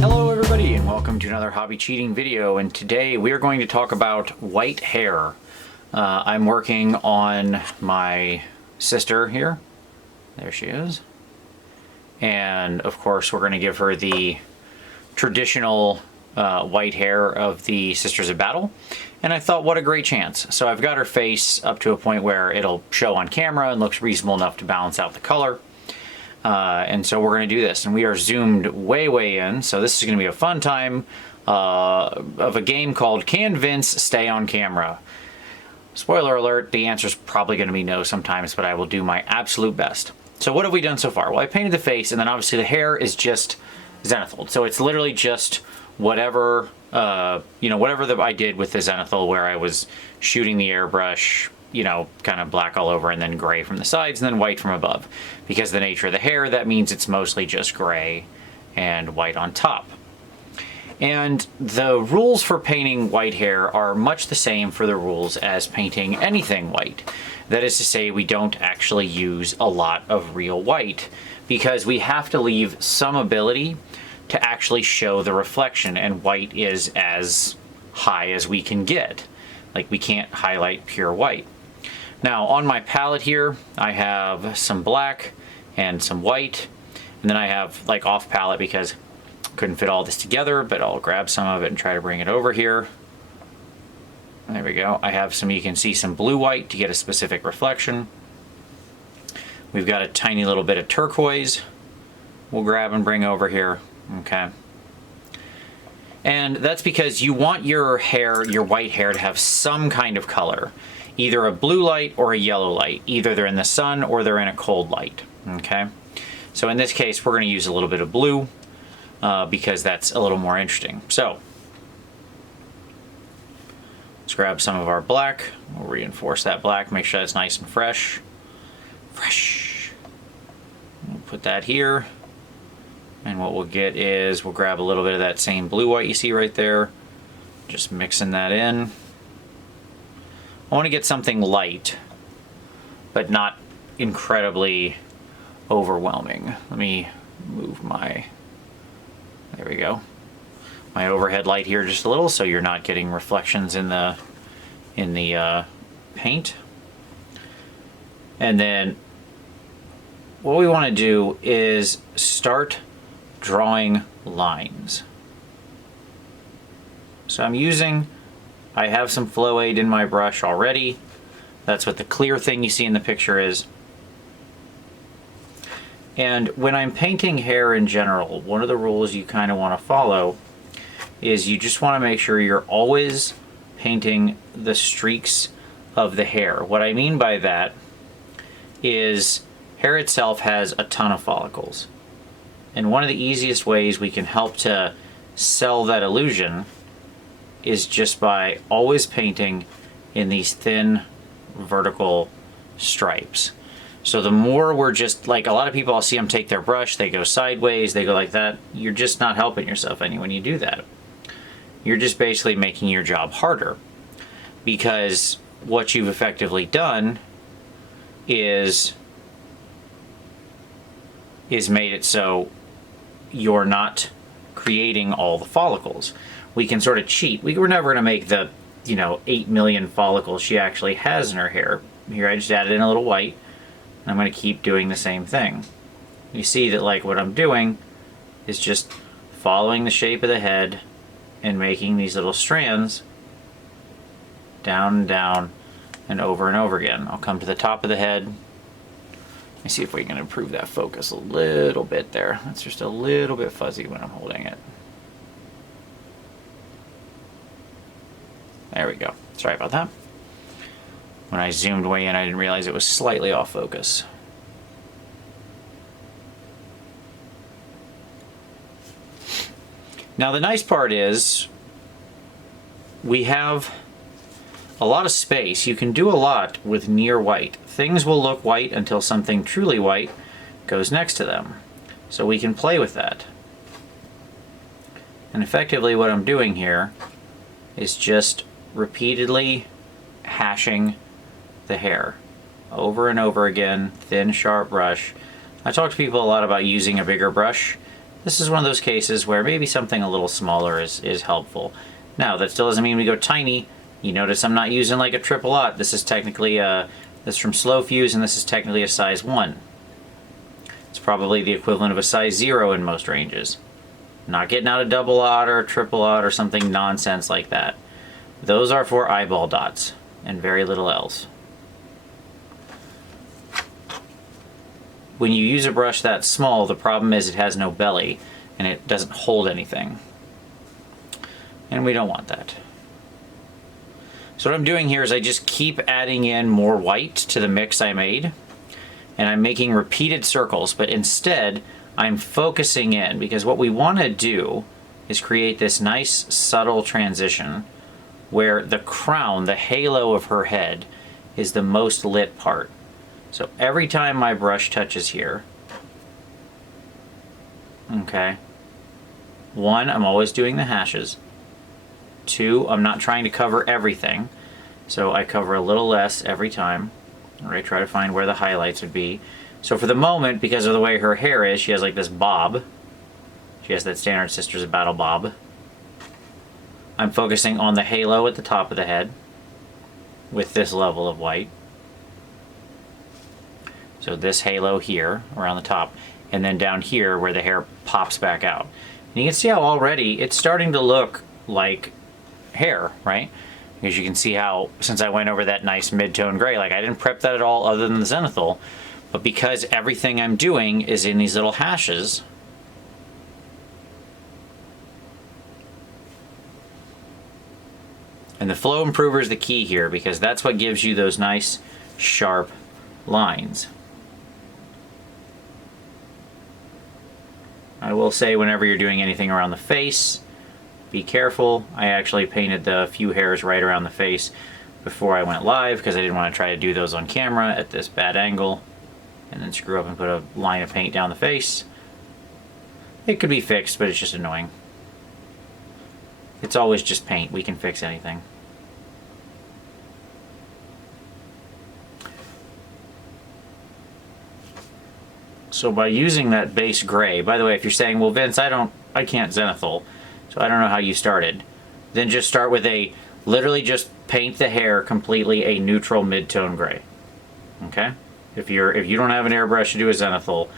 Hello everybody and welcome to another hobby cheating video, and today we are going to talk about white hair. I'm working on my sister here. There she is. And of course we're going to give her the traditional white hair of the Sisters of Battle. And I thought, what a great chance. So I've got her face up to a point where it'll show on camera and looks reasonable enough to balance out the color. And so we're going to do this, and we are zoomed way in. So this is going to be a fun time of a game called Can Vince Stay on Camera? Spoiler alert, the answer is probably going to be no sometimes, but I will do my absolute best. So what have we done so far? Well, I painted the face, and then obviously the hair is just zenithal. So it's literally just whatever, whatever I did with the zenithal, where I was shooting the airbrush, kind of black all over and then gray from the sides and then white from above. Because the nature of the hair, that means it's mostly just gray and white on top. And the rules for painting white hair are much the same for the rules as painting anything white. That is to say, we don't actually use a lot of real white because we have to leave some ability to actually show the reflection, and white is as high as we can get. Like, we can't highlight pure white. Now on my palette here, I have some black and some white, and then I have like off palette because couldn't fit all this together, but I'll grab some of it and try to bring it over here. There we go. I have some, you can see some blue white to get a specific reflection. We've got a tiny little bit of turquoise we'll grab and bring over here. Okay. And that's because you want your hair, your white hair, to have some kind of color. Either a blue light or a yellow light. Either they're in the sun or they're in a cold light. Okay. So in this case, we're going to use a little bit of blue because that's a little more interesting. So let's grab some of our black. We'll reinforce that black, make sure that's nice and fresh. We'll put that here. And what we'll get is, we'll grab a little bit of that same blue white you see right there. Just mixing that in. I want to get something light, but not incredibly overwhelming. Let me move my, there we go. My overhead light here just a little, so you're not getting reflections in the paint. And then what we want to do is start drawing lines. So I have some flow aid in my brush already. That's what the clear thing you see in the picture is. And when I'm painting hair in general, one of the rules you kind of want to follow is you just want to make sure you're always painting the streaks of the hair. What I mean by that is hair itself has a ton of follicles. And one of the easiest ways we can help to sell that illusion is just by always painting in these thin vertical stripes. So the more we're just, like, a lot of people, I'll see them take their brush, they go sideways, they go like that. You're just not helping yourself any when you do that. You're just basically making your job harder, because what you've effectively done is made it so you're not creating all the follicles. We can sort of cheat. We're never going to make the 8 million follicles she actually has in her hair. Here I just added in a little white, and I'm going to keep doing the same thing. You see that, like, what I'm doing is just following the shape of the head and making these little strands down and down and over again. I'll come to the top of the head. Let me see if we can improve that focus a little bit there. That's just a little bit fuzzy when I'm holding it. There we go. Sorry about that. When I zoomed way in, I didn't realize it was slightly off focus. Now the nice part is we have a lot of space. You can do a lot with near white. Things will look white until something truly white goes next to them. So we can play with that. And effectively what I'm doing here is just repeatedly hashing the hair. over and over again, thin, sharp brush. I talk to people a lot about using a bigger brush. This is one of those cases where maybe something a little smaller is helpful. Now, that still doesn't mean we go tiny. You notice I'm not using like a triple aught. This is technically this is from Slow Fuse, and this is technically a size 1. It's probably the equivalent of a size 0 in most ranges. Not getting out a double aught or a triple aught or something nonsense like that. Those are for eyeball dots and very little else. When you use a brush that small, the problem is it has no belly and it doesn't hold anything. And we don't want that. So what I'm doing here is I just keep adding in more white to the mix I made, and I'm making repeated circles, but instead I'm focusing in, because what we want to do is create this nice subtle transition where the crown, the halo of her head, is the most lit part. So every time my brush touches here, okay, 1, I'm always doing the hashes. 2, I'm not trying to cover everything, so I cover a little less every time. All right, try to find where the highlights would be. So for the moment, because of the way her hair is, she has like this bob. She has that standard Sisters of Battle bob. I'm focusing on the halo at the top of the head with this level of white. So this halo here around the top, and then down here where the hair pops back out. And you can see how already it's starting to look like hair, right? Because you can see how, since I went over that nice mid-tone gray, like I didn't prep that at all other than the zenithal, but because everything I'm doing is in these little hashes, and the flow improver is the key here, because that's what gives you those nice sharp lines. I will say, whenever you're doing anything around the face, be careful. I actually painted the few hairs right around the face before I went live, because I didn't want to try to do those on camera at this bad angle and then screw up and put a line of paint down the face. It could be fixed, but it's just annoying. It's always just paint. We can fix anything. So by using that base gray, by the way, if you're saying, well, Vince, I can't zenithal, so I don't know how you started, then just start with literally just paint the hair completely a neutral mid-tone gray. Okay? If you don't have an airbrush to do a zenithal,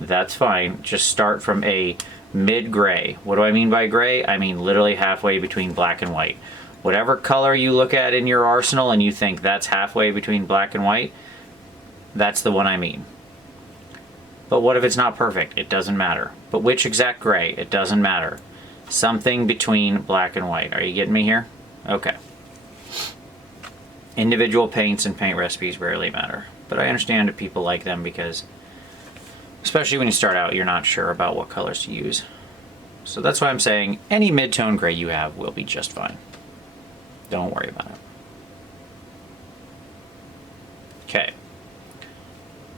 that's fine. Just start from a mid-gray. What do I mean by gray? I mean literally halfway between black and white. Whatever color you look at in your arsenal and you think that's halfway between black and white, that's the one I mean. But what if it's not perfect? It doesn't matter. But which exact gray? It doesn't matter. Something between black and white. Are you getting me here? Okay. Individual paints and paint recipes rarely matter. But I understand that people like them because, especially when you start out, you're not sure about what colors to use. So that's why I'm saying any mid-tone gray you have will be just fine. Don't worry about it. Okay.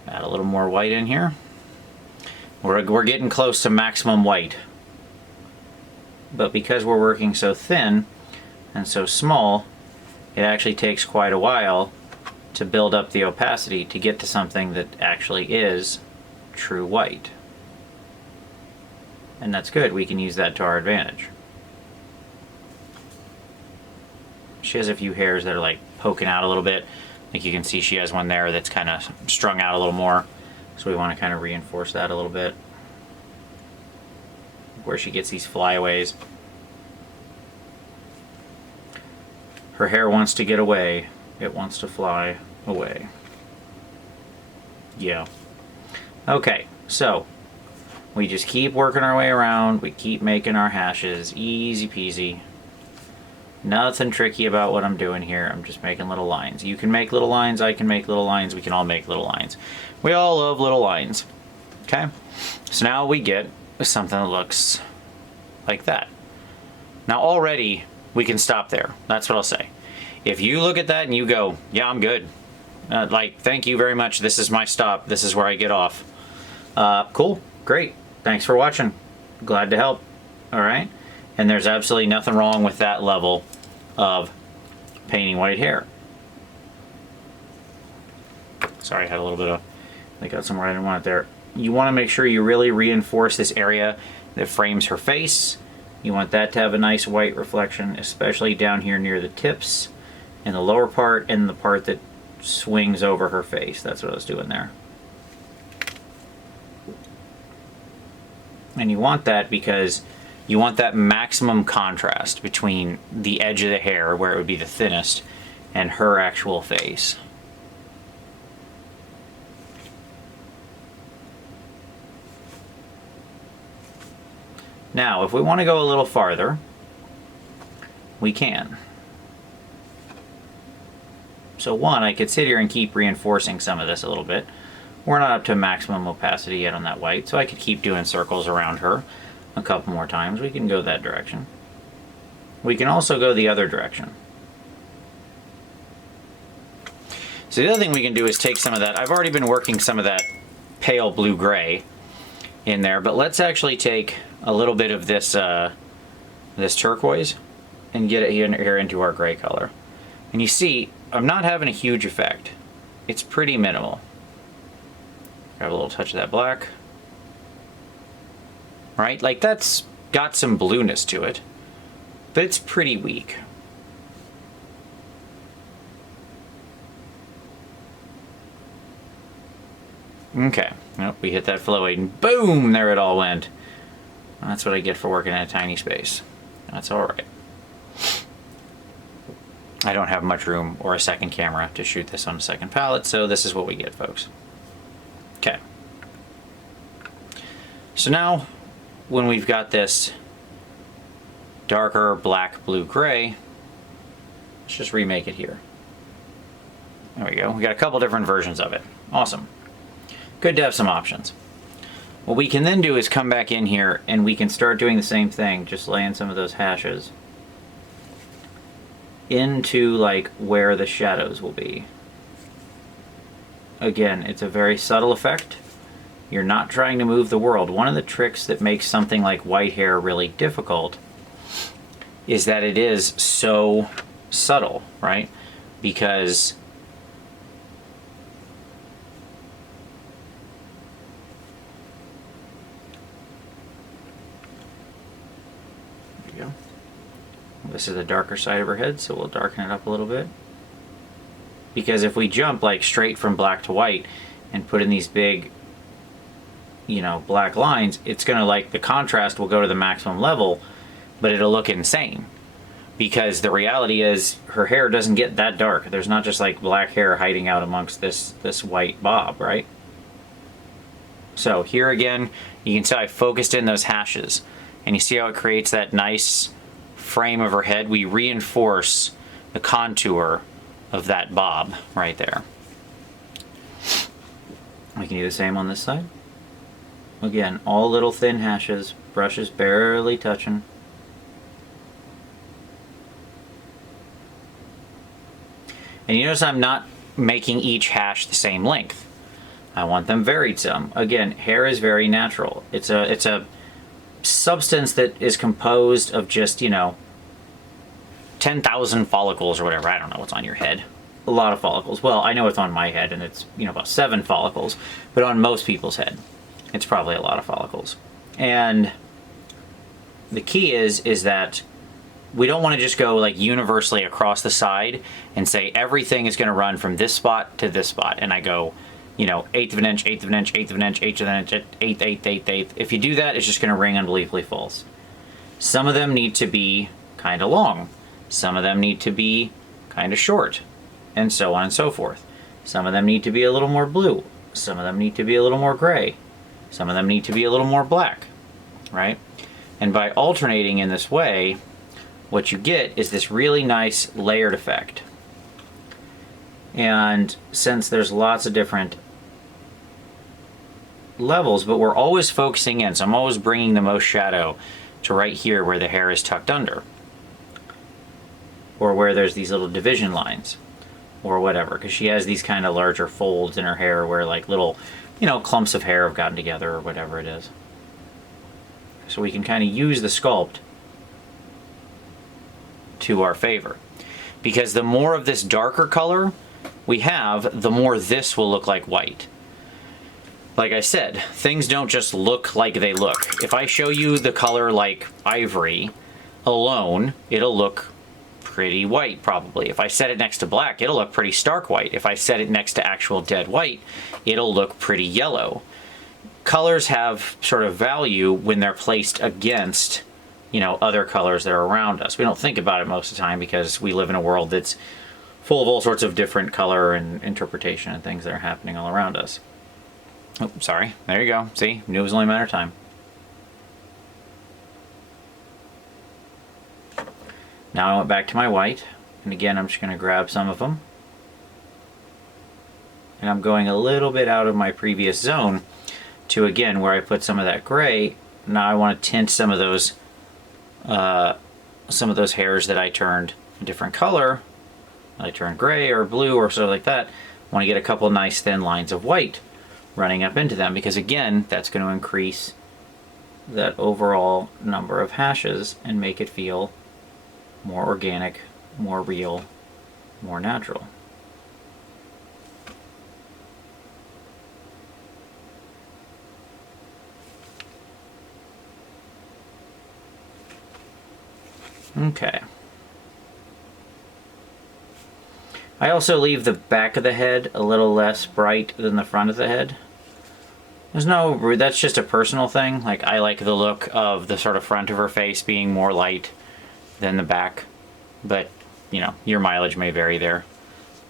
Add a little more white in here. We're getting close to maximum white. But because we're working so thin and so small, it actually takes quite a while to build up the opacity to get to something that actually is true white. And that's good. We can use that to our advantage. She has a few hairs that are like poking out a little bit. Like you can see she has one there that's kind of strung out a little more. So we want to kind of reinforce that a little bit. Where she gets these flyaways. Her hair wants to get away. It wants to fly away. Yeah. Okay, so we just keep working our way around. We keep making our hashes. Easy peasy. Nothing tricky about what I'm doing here. I'm just making little lines. You can make little lines. I can make little lines. We can all make little lines. We all love little lines. Okay? So now we get something that looks like that. Now already we can stop there. That's what I'll say. If you look at that and you go, yeah, I'm good. Like, thank you very much. This is my stop. This is where I get off. Cool. Great. Thanks for watching. Glad to help. All right? And there's absolutely nothing wrong with that level of painting white hair. Sorry, I had a little bit of, I got somewhere I didn't want it there. You want to make sure you really reinforce this area that frames her face. You want that to have a nice white reflection, especially down here near the tips and the lower part and the part that swings over her face. That's what I was doing there. And you want that because you want that maximum contrast between the edge of the hair, where it would be the thinnest, and her actual face. Now, if we want to go a little farther, we can. So one, I could sit here and keep reinforcing some of this a little bit. We're not up to maximum opacity yet on that white, so I could keep doing circles around her a couple more times. We can go that direction. We can also go the other direction. So the other thing we can do is take some of that. I've already been working some of that pale blue-gray in there, but let's actually take a little bit of this this turquoise and get it here into our gray color. And you see, I'm not having a huge effect. It's pretty minimal. Grab a little touch of that black. Right? Like, that's got some blueness to it, but it's pretty weak. Okay. Nope, we hit that flow aid and boom, there it all went. That's what I get for working in a tiny space. That's alright. I don't have much room or a second camera to shoot this on a second palette, so this is what we get, folks. Okay. So now, when we've got this darker black, blue, gray, let's just remake it here. There we go. We got a couple different versions of it. Awesome. Good to have some options. What we can then do is come back in here and we can start doing the same thing, just laying some of those hashes into like where the shadows will be. Again, it's a very subtle effect. You're not trying to move the world. One of the tricks that makes something like white hair really difficult is that it is so subtle, right? Because this is the darker side of her head, so we'll darken it up a little bit. Because if we jump like straight from black to white and put in these big, you know, black lines, it's gonna, like, the contrast will go to the maximum level, but it'll look insane. Because the reality is her hair doesn't get that dark. There's not just like black hair hiding out amongst this white bob, right? So here again, you can see I focused in those hashes, and you see how it creates that nice frame of her head. We reinforce the contour of that bob right there. We can do the same on this side. Again, all little thin hashes, brushes barely touching. And you notice I'm not making each hash the same length. I want them varied some. Again, hair is very natural. It's a substance that is composed of just, you know, 10,000 follicles or whatever. I don't know what's on your head. A lot of follicles. Well, I know it's on my head, and it's, you know, about 7 follicles. But on most people's head, it's probably a lot of follicles. And the key is that we don't want to just go like universally across the side and say everything is going to run from this spot to this spot. And I go, you know, 1/8 of an inch, 1/8 of an inch, 1/8 of an inch, 1/8 of an inch, 1/8, 1/8, 1/8, 1/8. If you do that, it's just going to ring unbelievably false. Some of them need to be kind of long. Some of them need to be kind of short, and so on and so forth. Some of them need to be a little more blue. Some of them need to be a little more gray. Some of them need to be a little more black, right? And by alternating in this way, what you get is this really nice layered effect. And since there's lots of different levels, but we're always focusing in, so I'm always bringing the most shadow to right here where the hair is tucked under, or where there's these little division lines, or whatever, because she has these kind of larger folds in her hair where like little, you know, clumps of hair have gotten together or whatever it is. So we can kind of use the sculpt to our favor, because the more of this darker color we have, the more this will look like white. Like I said, things don't just look like they look. If I show you the color like ivory alone, it'll look pretty white probably. If I set it next to black, it'll look pretty stark white. If I set it next to actual dead white, it'll look pretty yellow. Colors have sort of value when they're placed against, you know, other colors that are around us. We don't think about it most of the time because we live in a world that's full of all sorts of different color and interpretation and things that are happening all around us. Oh, sorry. There you go. See? Knew it was only a matter of time. Now I went back to my white, and again I'm just going to grab some of them. And I'm going a little bit out of my previous zone to, again, where I put some of that gray. Now I want to tint some of those hairs that I turned a different color. I turned gray or blue or so like that. I want to get a couple nice thin lines of white running up into them, because again, that's going to increase that overall number of hashes and make it feel more organic, more real, more natural. Okay. I also leave the back of the head a little less bright than the front of the head. That's just a personal thing. Like, I like the look of the sort of front of her face being more light than the back. But, you know, your mileage may vary there.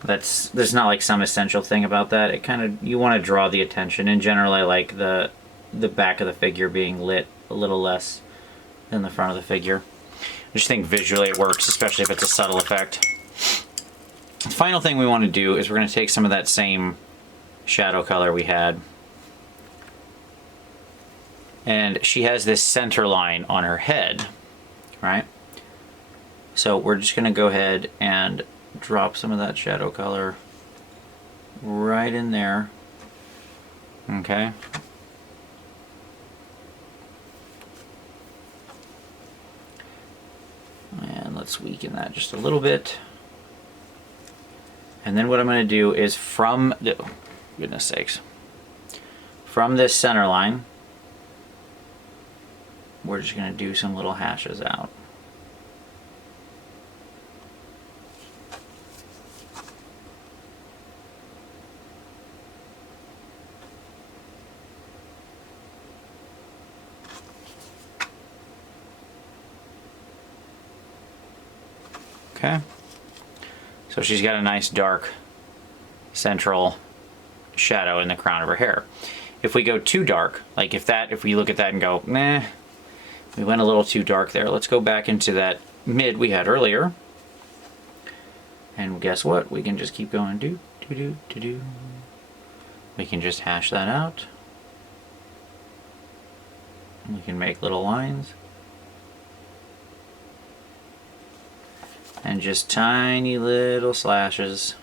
There's not like some essential thing about that. It kind of, you want to draw the attention. In general, I like the back of the figure being lit a little less than the front of the figure. I just think visually it works, especially if it's a subtle effect. The final thing we want to do is we're going to take some of that same shadow color we had. And she has this center line on her head, right? So we're just going to go ahead and drop some of that shadow color right in there. Okay. And let's weaken that just a little bit. And then what I'm going to do is from goodness sakes, from this center line, we're just going to do some little hashes out. Okay. So she's got a nice dark central shadow in the crown of her hair. If we go too dark, like if we look at that and go, nah, we went a little too dark there. Let's go back into that mid we had earlier. And guess what? We can just keep going. Do. We can just hash that out. We can make little lines. And just tiny little slashes.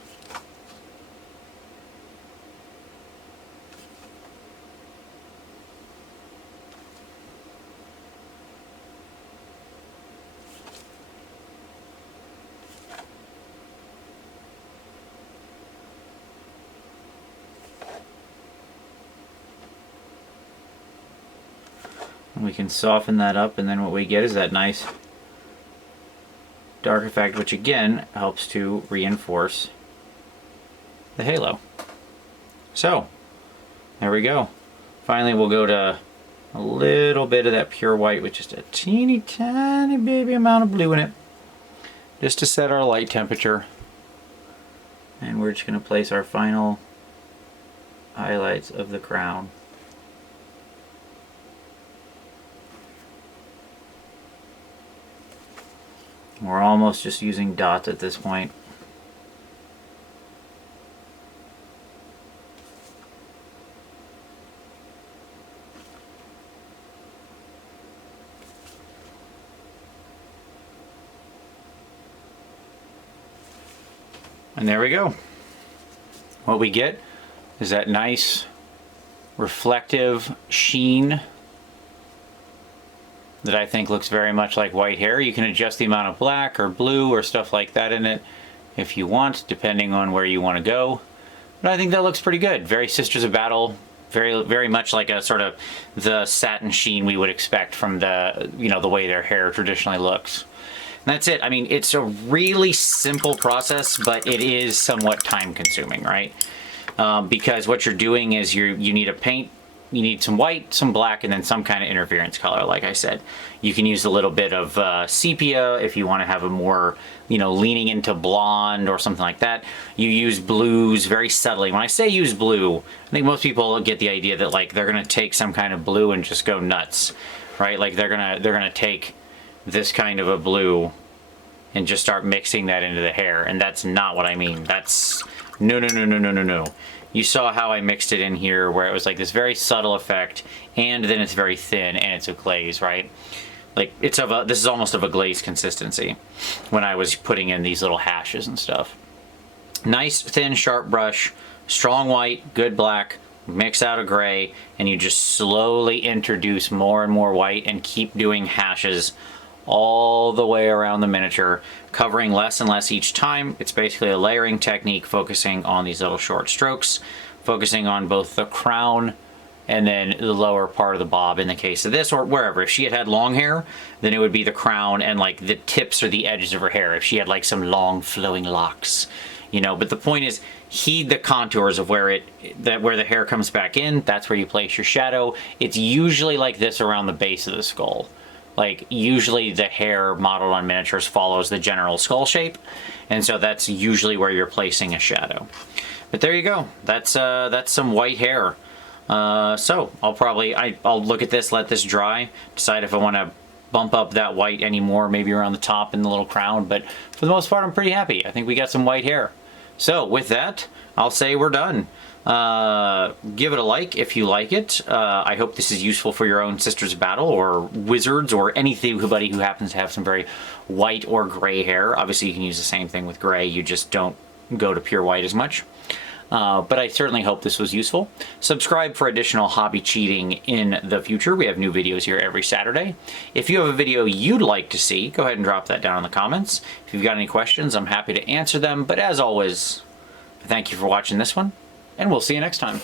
And we can soften that up, and then what we get is that nice dark effect, which again helps to reinforce the halo. So there we go. Finally, we'll go to a little bit of that pure white with just a teeny tiny baby amount of blue in it, just to set our light temperature. And we're just going to place our final highlights of the crown. We're almost just using dots at this point. And there we go. What we get is that nice reflective sheen that I think looks very much like white hair. You can adjust the amount of black or blue or stuff like that in it if you want, depending on where you want to go. But I think that looks pretty good. Very Sisters of Battle, very much like a sort of the satin sheen we would expect from the, you know, the way their hair traditionally looks. And that's it. I mean, it's a really simple process, but it is somewhat time consuming, right? Because what you're doing is you need a paint, you need some white, some black, and then some kind of interference color, like I said. You can use a little bit of sepia if you want to have a more, you know, leaning into blonde or something like that. You use blues very subtly. When I say use blue, I think most people get the idea that like they're gonna take some kind of blue and just go nuts, right? Like they're gonna take this kind of a blue and just start mixing that into the hair, and that's not what I mean. That's no. You saw how I mixed it in here, where it was like this very subtle effect, and then it's very thin, and it's a glaze, right? Like this is almost of a glaze consistency when I was putting in these little hashes and stuff. Nice thin sharp brush, strong white, good black, mix out a gray, and you just slowly introduce more and more white and keep doing hashes all the way around the miniature, covering less and less each time. It's basically a layering technique, focusing on these little short strokes, focusing on both the crown and then the lower part of the bob in the case of this, or wherever. If she had long hair, then it would be the crown and like the tips or the edges of her hair, if she had like some long flowing locks, you know. But the point is, heed the contours of where the hair comes back in. That's where you place your shadow. It's usually like this around the base of the skull. Like usually the hair modeled on miniatures follows the general skull shape, and so that's usually where you're placing a shadow. But there you go. That's some white hair. So I'll look at this, let this dry, decide if I want to bump up that white anymore, maybe around the top and the little crown. But for the most part, I'm pretty happy. I think we got some white hair. So with that, I'll say we're done. Give it a like if you like it. I hope this is useful for your own Sisters of Battle or wizards or anybody who happens to have some very white or gray hair. Obviously you can use the same thing with gray, you just don't go to pure white as much. But I certainly hope this was useful. Subscribe for additional hobby cheating in the future. We have new videos here every Saturday. If you have a video you'd like to see, go ahead and drop that down in the comments. If you've got any questions, I'm happy to answer them. But as always, thank you for watching this one, and we'll see you next time.